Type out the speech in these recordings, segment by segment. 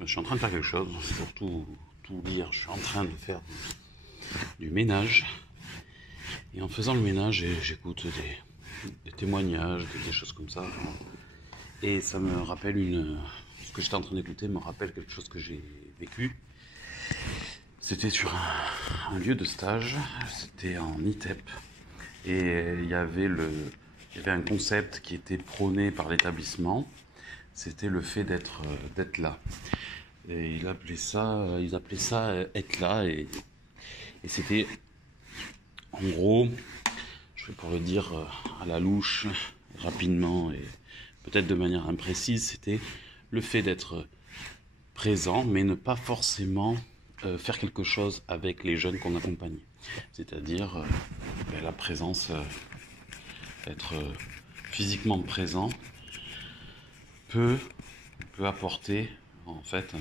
Je suis en train de faire quelque chose, pour tout dire, je suis en train de faire du ménage. Et en faisant le ménage, j'écoute des témoignages, des choses comme ça. Et ça me rappelle ce que j'étais en train d'écouter me rappelle quelque chose que j'ai vécu. C'était sur un lieu de stage, c'était en ITEP. Et il y avait un concept qui était prôné par l'établissement, c'était le fait d'être là. Et ils appelaient ça être là. Et c'était, en gros, je vais pour le dire à la louche, rapidement et peut-être de manière imprécise, c'était le fait d'être présent, mais ne pas forcément faire quelque chose avec les jeunes qu'on accompagne. C'est-à-dire la présence, être physiquement présent peut apporter en fait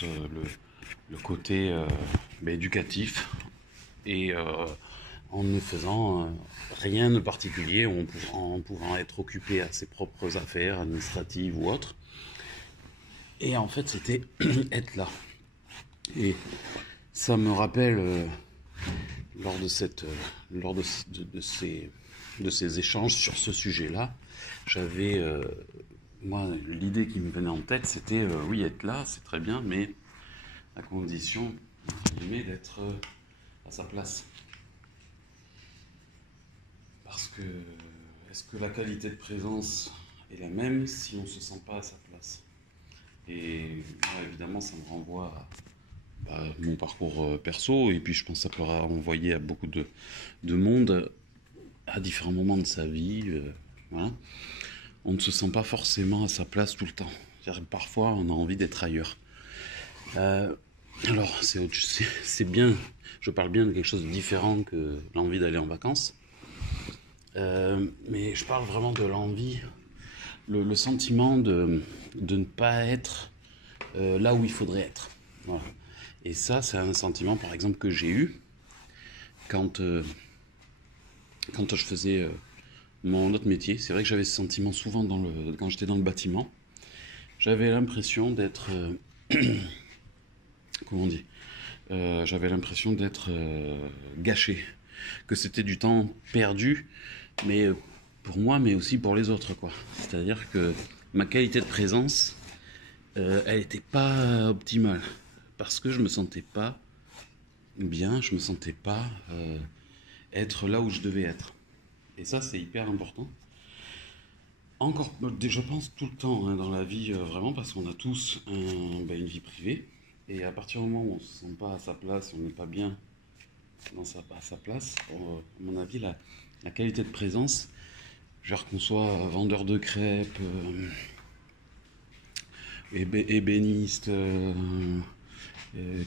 le côté éducatif et en ne faisant rien de particulier, en pouvant être occupé à ses propres affaires administratives ou autres. Et en fait, c'était être là. Et ça me rappelle, lors de ces échanges sur ce sujet-là, j'avais, moi, l'idée qui me venait en tête, c'était, oui, être là, c'est très bien, mais à condition, d'être à sa place. Parce que, est-ce que la qualité de présence est la même si on ne se sent pas à sa place? Et moi, évidemment, ça me renvoie à mon parcours perso, et puis je pense que ça pourra renvoyer à beaucoup de monde à différents moments de sa vie. Voilà. On ne se sent pas forcément à sa place tout le temps. Parfois, on a envie d'être ailleurs. Alors, c'est bien, je parle bien de quelque chose de différent que l'envie d'aller en vacances. Mais je parle vraiment de l'envie, le sentiment de ne pas être là où il faudrait être. Voilà. Et ça, c'est un sentiment, par exemple, que j'ai eu quand je faisais mon autre métier. C'est vrai que j'avais ce sentiment souvent quand j'étais dans le bâtiment. J'avais l'impression d'être... comment on dit j'avais l'impression d'être gâché. Que c'était du temps perdu, mais pour moi, mais aussi pour les autres, quoi. C'est-à-dire que ma qualité de présence, elle n'était pas optimale. Parce que je me sentais pas bien, je me sentais pas être là où je devais être. Et ça, c'est hyper important. Encore, je pense tout le temps dans la vie, vraiment, parce qu'on a tous une vie privée. Et à partir du moment où on ne se sent pas à sa place, on n'est pas bien à sa place, à mon avis, la qualité de présence, genre qu'on soit vendeur de crêpes, ébéniste,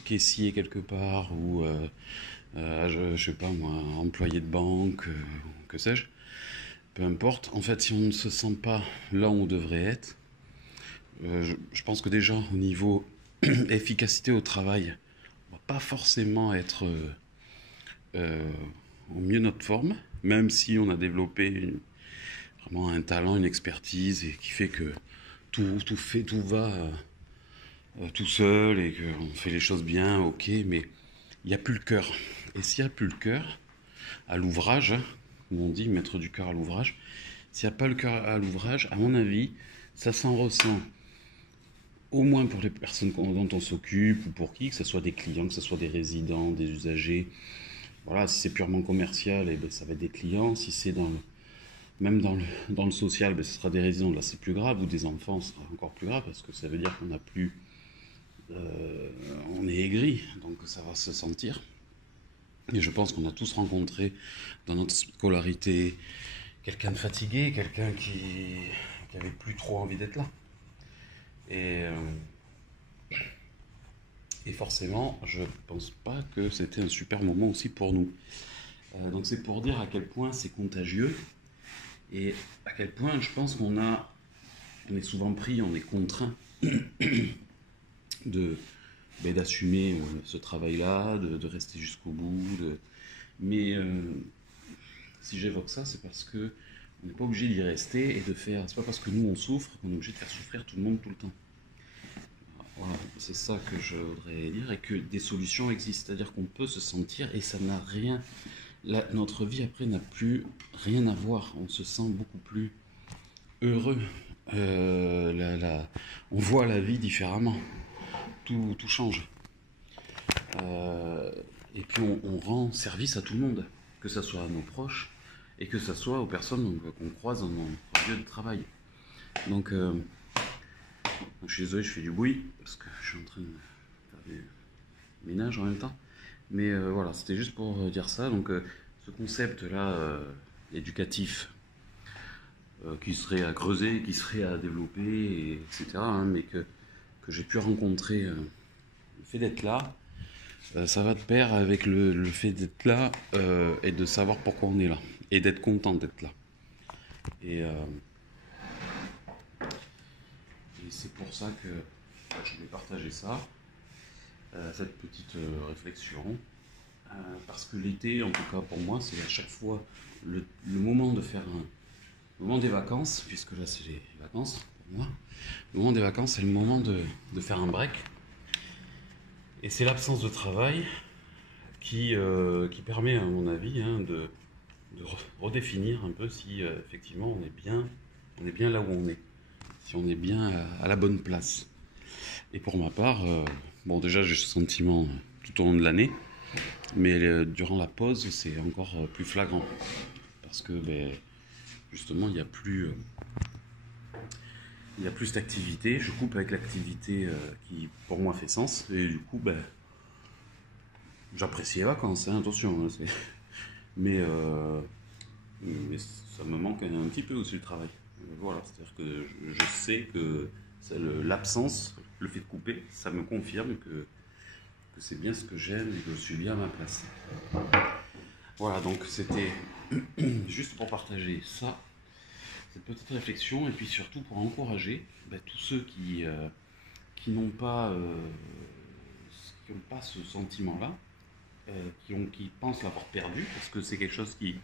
caissier quelque part, ou je sais pas moi, employé de banque, que sais-je, peu importe. En fait, si on ne se sent pas là où on devrait être, je pense que déjà au niveau efficacité au travail, on va pas forcément être au mieux de notre forme, même si on a développé vraiment un talent, une expertise, et qui fait que tout va tout seul et qu'on fait les choses bien, ok, mais il n'y a plus le cœur. Et s'il n'y a plus le cœur à l'ouvrage, comme on dit, mettre du cœur à l'ouvrage, s'il n'y a pas le cœur à l'ouvrage, à mon avis, ça s'en ressent. Au moins pour les personnes dont on s'occupe, ou pour qui, que ce soit des clients, que ce soit des résidents, des usagers. Voilà, si c'est purement commercial, eh ben, ça va être des clients. Si c'est même dans le social, ben, ce sera des résidents. Là, c'est plus grave. Ou des enfants, ce sera encore plus grave, parce que ça veut dire qu'on n'a plus... on est aigri, donc ça va se sentir. Et je pense qu'on a tous rencontré dans notre scolarité quelqu'un de fatigué, quelqu'un qui avait plus trop envie d'être là. Et forcément, je pense pas que c'était un super moment aussi pour nous. Donc c'est pour dire à quel point c'est contagieux et à quel point je pense on est souvent pris, on est contraint d'assumer ce travail-là, de rester jusqu'au bout. Mais si j'évoque ça, c'est parce que on n'est pas obligé d'y rester et de faire. C'est pas parce que nous on souffre qu'on est obligé de faire souffrir tout le monde tout le temps. Voilà, c'est ça que je voudrais dire, et que des solutions existent, c'est-à-dire qu'on peut se sentir, et ça n'a rien, notre vie après n'a plus rien à voir, on se sent beaucoup plus heureux, on voit la vie différemment, tout change. Et puis on rend service à tout le monde, que ce soit à nos proches, et que ce soit aux personnes qu'on croise dans notre lieu de travail. Donc je suis désolé, je fais du bruit, parce que je suis en train de faire du ménage en même temps. Mais voilà, c'était juste pour dire ça. Donc ce concept-là éducatif, qui serait à creuser, qui serait à développer, etc., hein, mais que j'ai pu rencontrer, le fait d'être là, ça va de pair avec le fait d'être là et de savoir pourquoi on est là, et d'être content d'être là. Et c'est pour ça que je voulais partager ça, cette petite réflexion. Parce que l'été, en tout cas pour moi, c'est à chaque fois le moment de faire le moment des vacances, puisque là c'est les vacances pour moi. Le moment des vacances, c'est le moment de faire un break. Et c'est l'absence de travail qui permet, à mon avis, hein, de redéfinir un peu si effectivement on est bien là où on est, si on est bien à la bonne place. Et pour ma part, bon, déjà j'ai ce sentiment tout au long de l'année, mais durant la pause c'est encore plus flagrant, parce que justement il n'y a plus cette activité, je coupe avec l'activité qui pour moi fait sens, et du coup j'apprécie les vacances, hein, attention, hein, mais ça me manque un petit peu aussi le travail. Voilà, c'est-à-dire que je sais que l'absence, le fait de couper, ça me confirme que c'est bien ce que j'aime et que je suis bien à ma place. Voilà, donc c'était juste pour partager ça, cette petite réflexion, et puis surtout pour encourager tous ceux qui n'ont pas ce sentiment-là, qui pensent l'avoir perdu, parce que c'est quelque chose qui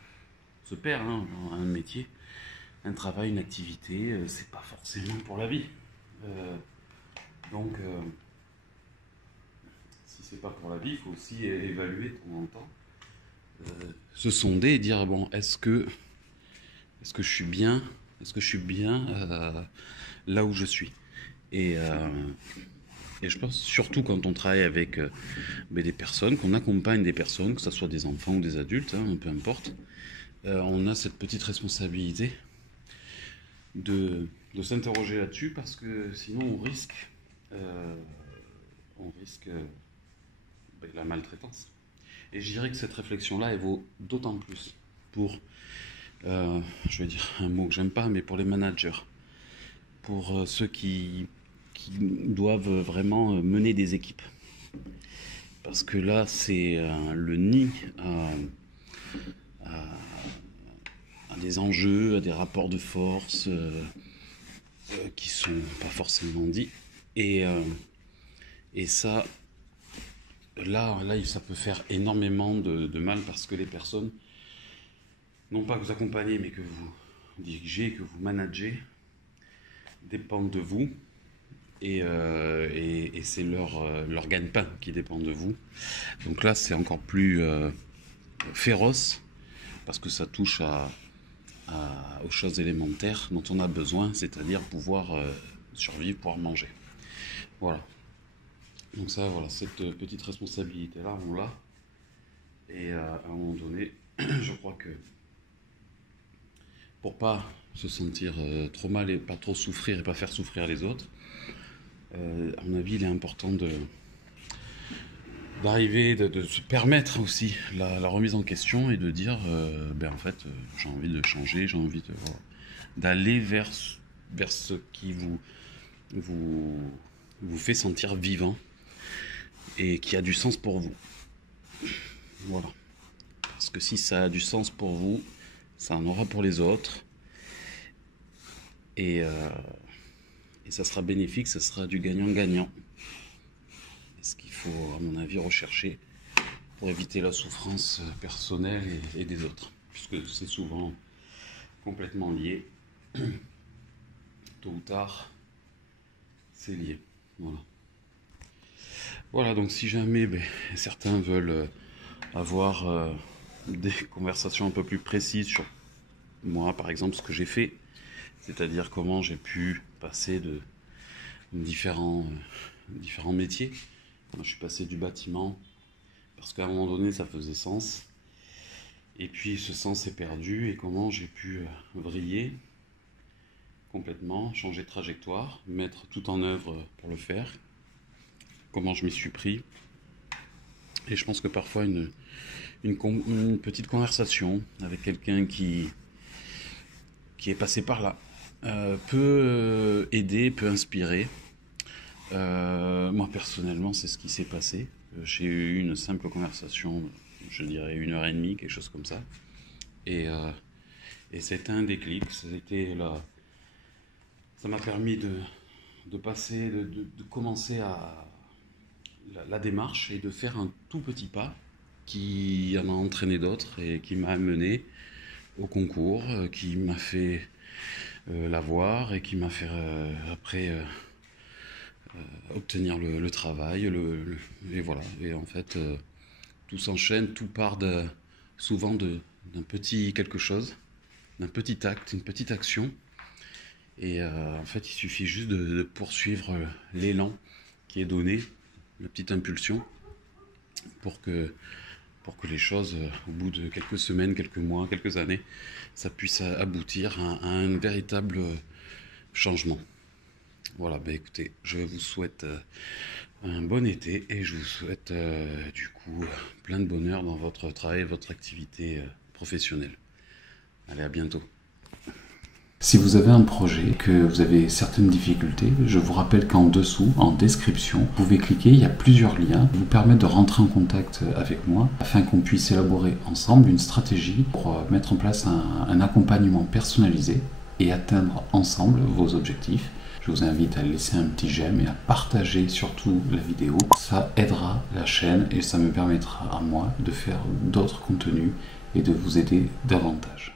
se perd, hein, un métier, un travail, une activité, c'est pas forcément pour la vie. Donc, si c'est pas pour la vie, il faut aussi évaluer de temps en temps, se sonder et dire bon, est-ce que je suis bien, là où je suis. Et je pense surtout quand on travaille avec des personnes, qu'on accompagne des personnes, que ce soit des enfants ou des adultes, hein, peu importe, on a cette petite responsabilité de s'interroger là-dessus, parce que sinon on risque la maltraitance. Et je dirais que cette réflexion-là, elle vaut d'autant plus pour, je vais dire un mot que j'aime pas, mais pour les managers, pour ceux qui doivent vraiment mener des équipes. Parce que là, c'est le nid à des enjeux, à des rapports de force qui sont pas forcément dits. Et ça, là, ça peut faire énormément de mal, parce que les personnes, non pas que vous accompagnez, mais que vous dirigez, que vous managez, dépendent de vous. Et c'est leur gagne-pain qui dépend de vous. Donc là, c'est encore plus féroce, parce que ça touche aux choses élémentaires dont on a besoin, c'est-à-dire pouvoir survivre, pouvoir manger. Voilà. Donc ça, voilà, cette petite responsabilité-là, on l'a. Et à un moment donné, je crois que pour pas se sentir trop mal et pas trop souffrir et pas faire souffrir les autres, à mon avis, il est important d'arriver, de se permettre aussi la remise en question, et de dire en fait j'ai envie de changer, j'ai envie d'aller vers ce qui vous fait sentir vivant et qui a du sens pour vous. Voilà. Parce que si ça a du sens pour vous, ça en aura pour les autres, et ça sera bénéfique, ça sera du gagnant-gagnant. Ce qu'il faut, à mon avis, rechercher pour éviter la souffrance personnelle et des autres, puisque c'est souvent complètement lié. Tôt ou tard, c'est lié. Voilà. Voilà, donc si jamais certains veulent avoir des conversations un peu plus précises sur moi, par exemple, ce que j'ai fait, c'est-à-dire comment j'ai pu passer de différents métiers. Moi, je suis passé du bâtiment, parce qu'à un moment donné, ça faisait sens. Et puis ce sens est perdu, et comment j'ai pu vriller complètement, changer de trajectoire, mettre tout en œuvre pour le faire. Comment je m'y suis pris. Et je pense que parfois une petite conversation avec quelqu'un qui est passé par là peut aider, peut inspirer. Moi personnellement, c'est ce qui s'est passé. J'ai eu une simple conversation, je dirais 1 heure et demie, quelque chose comme ça. Et c'était un déclic. Ça m'a permis de passer, de commencer à la démarche et de faire un tout petit pas qui en a entraîné d'autres et qui m'a amené au concours, qui m'a fait l'avoir et qui m'a fait après obtenir le travail. Et voilà. Et en fait, tout s'enchaîne, tout part souvent d'un petit quelque chose, d'un petit acte, une petite action. Et en fait, il suffit juste de poursuivre l'élan qui est donné, la petite impulsion, pour que les choses, au bout de quelques semaines, quelques mois, quelques années, ça puisse aboutir à un véritable changement. Voilà, écoutez, je vous souhaite un bon été et je vous souhaite du coup plein de bonheur dans votre travail, votre activité professionnelle. Allez, à bientôt. Si vous avez un projet, que vous avez certaines difficultés, je vous rappelle qu'en dessous, en description, vous pouvez cliquer, il y a plusieurs liens qui vous permettent de rentrer en contact avec moi afin qu'on puisse élaborer ensemble une stratégie pour mettre en place un accompagnement personnalisé et atteindre ensemble vos objectifs. Je vous invite à laisser un petit j'aime et à partager surtout la vidéo. Ça aidera la chaîne et ça me permettra à moi de faire d'autres contenus et de vous aider davantage.